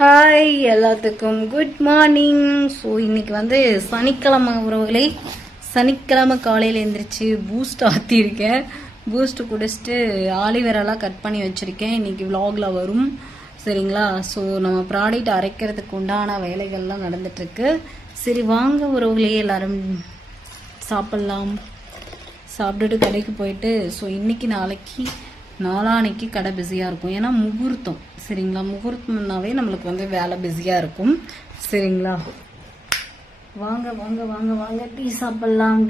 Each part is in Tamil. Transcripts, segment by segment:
ஹாய் எல்லாத்துக்கும் குட் மார்னிங். ஸோ இன்னைக்கு வந்து சனிக்கிழமை உறவுகளை சனிக்கிழமை காலையில் எழுந்திரிச்சு பூஸ்ட் ஆற்றிருக்கேன். பூஸ்ட் குடிச்சிட்டு ஆலிவேரெல்லாம் கட் பண்ணி வச்சுருக்கேன். இன்னைக்கு விலாகில் வரும் சரிங்களா. ஸோ நம்ம ப்ராடக்ட் அரைக்கிறதுக்கு உண்டான வேலைகள்லாம் நடந்துட்டுருக்கு. சரி வாங்க உறவுகளே எல்லாரும் சாப்பிட்லாம். சாப்பிட்டுட்டு கடைக்கு போயிட்டு ஸோ இன்னைக்கு நாளானைக்கு கடை பிஸியாக இருக்கும். ஏன்னா முகூர்த்தம் சரிங்களா. முகூர்த்தம்னாவே நம்மளுக்கு வந்து வேலை பிஸியாக இருக்கும் சரிங்களா. வாங்க வாங்க வாங்க வாங்க டீ சாப்பிட்லாம்.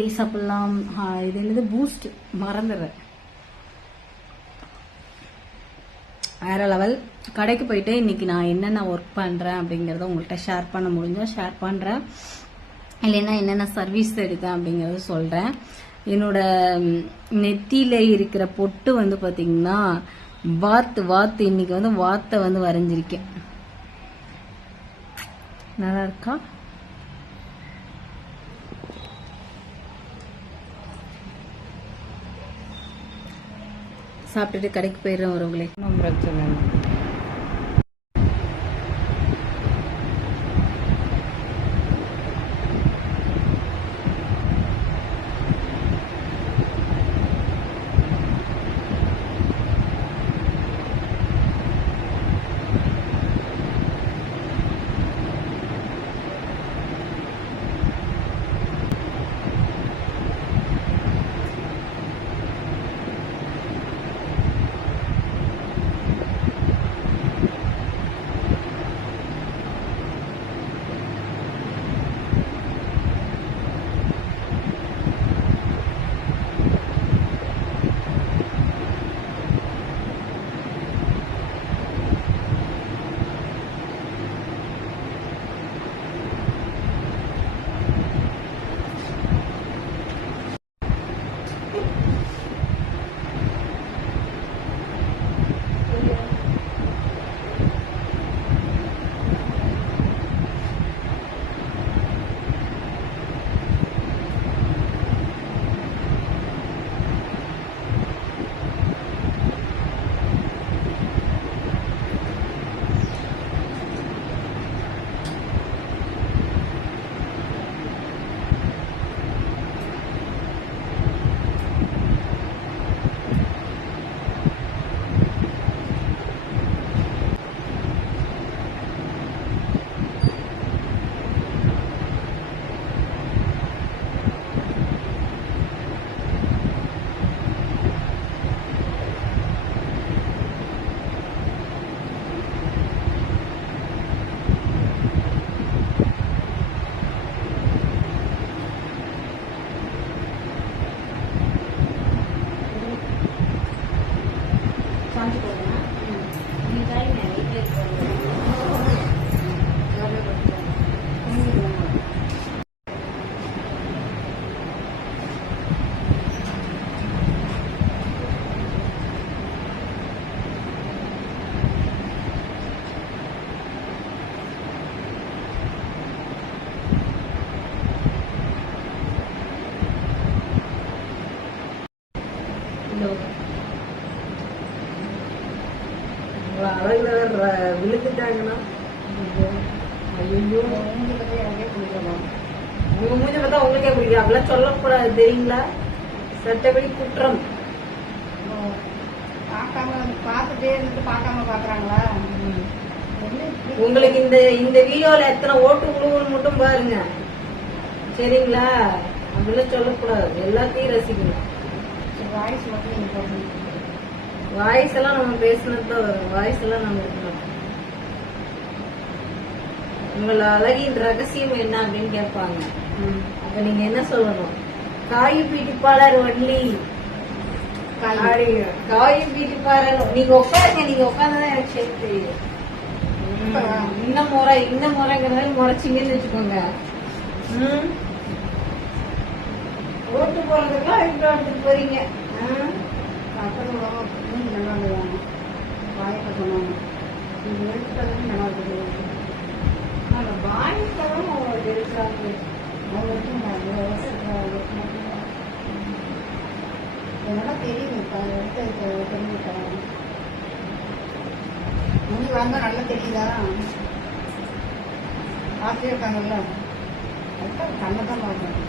இது என்னது பூஸ்ட் மறந்துடுறேன். வேற லெவல். கடைக்கு போயிட்டு இன்னைக்கு நான் என்னென்ன ஒர்க் பண்ணுறேன் அப்படிங்கிறத உங்கள்கிட்ட ஷேர் பண்ண முடிஞ்சால் ஷேர் பண்ணுறேன். இல்லைன்னா என்னென்ன சர்வீஸ் எடுத்தேன் அப்படிங்கிறத சொல்கிறேன். என்னோட நெத்தியில இருக்கிற பொட்டு வந்து பாத்தீங்கன்னா வாத்து இன்னைக்கு வந்து வாத்தை வந்து வரைஞ்சிருக்கேன். நல்லா இருக்கா? சாப்பிட்டுட்டு கடைக்கு போயிடுறேன் ஒருவங்களே. பிரச்சனை விழுந்துட்டாங்கன்னா ஐயோ உங்க மூஞ்ச பார்த்தா உங்களுக்கே பிடிக்கும். அப்படிலாம் சொல்லக்கூடாது தெரியுங்களா. சட்டப்படி குற்றம். பார்த்துட்டே இருந்துட்டு பார்க்காம பாக்குறாங்களா? உங்களுக்கு இந்த வீடியோல எத்தனை ஓட்டு குழுவுன்னு மட்டும் பாருங்க சரிங்களா. அப்படிலாம் சொல்லக்கூடாது. எல்லாத்தையும் ரசிக்கணும். வாய்ஸ் மட்டும் நீங்க போடுங்க. வாய்ஸ் எல்லாம் நம்ம பேசினதுதான் வரும். வாய்ஸ் எல்லாம் நம்ம இருக்கணும். உங்களோட அழகின் ரகசியம் என்ன அப்படின்னு கேட்பாங்க. அப்ப நீங்க என்ன சொல்லணும்? காய் பியூட்டி பார்லர் ஒன்லி. காய் பியூட்டி பார்லர். நீங்க உட்காருங்க. நீங்க உட்கார்ந்துதான் எனக்கு ஷேப் தெரியும். இந்த முறைங்கிறத முறைச்சிங்கன்னு வச்சுக்கோங்க. ஓட்டு போறதுக்கெல்லாம் இப்படி எடுத்துட்டு போறீங்க. வாய்ப்பை சொன்னாங்க. நல்லா இருக்குது. வாய்ப்பெல்லாம் இருக்காங்க. என்னால தெரியும். தெரிஞ்சுக்கலாம். முடி வந்தா நல்லா தெரியுதா? பார்த்துட்டே இருக்காங்கல்ல அதுதான் கண்ணை தான் பார்க்கணும்.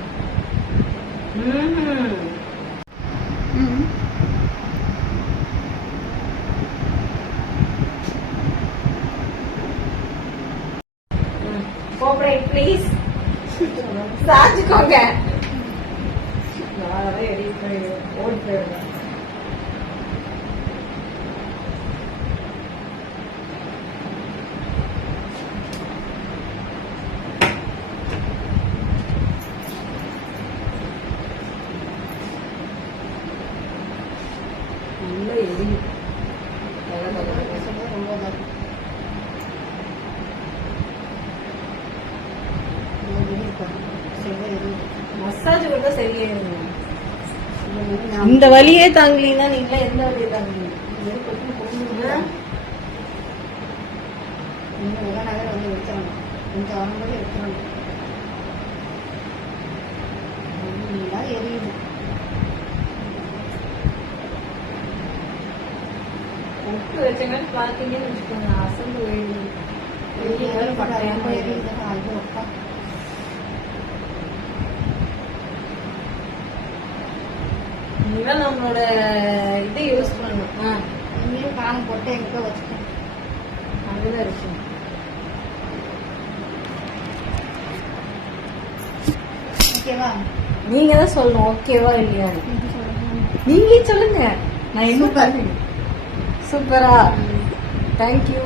Cooperate please. சாஞ்சுக்கோங்க. ஓடி போயிடுவேன். நல்லா எரியும். ரொம்ப இதாக இருக்கு. மசாஜ் கொடுத்தா சரியாயிருங்க. இந்த வலியே தாங்கலீங்கன்னா நீங்களா எந்த வழியே தாங்குவீங்க? வந்து வச்சிடணும். கொஞ்சம் வரும்போது வச்சிடணும். எரியுது. உப்பு வச்சங்கன்னு பார்த்தீங்கன்னு வச்சுக்கோங்க, அசந்து போயிடுது. ரொம்ப எரியுது. அது ஒப்பா இனிமேல் நம்மளோட இதை யூஸ் பண்ணணும். எங்கேயும் காணம் போட்டு எங்கே வச்சுக்கணும். அதுதான் இருக்கு. ஓகேவா? நீங்க தான் சொல்லணும் ஓகேவா இல்லையா. நீங்களே சொல்லுங்க. நான் இன்னும் சூப்பரா. தேங்க்யூ.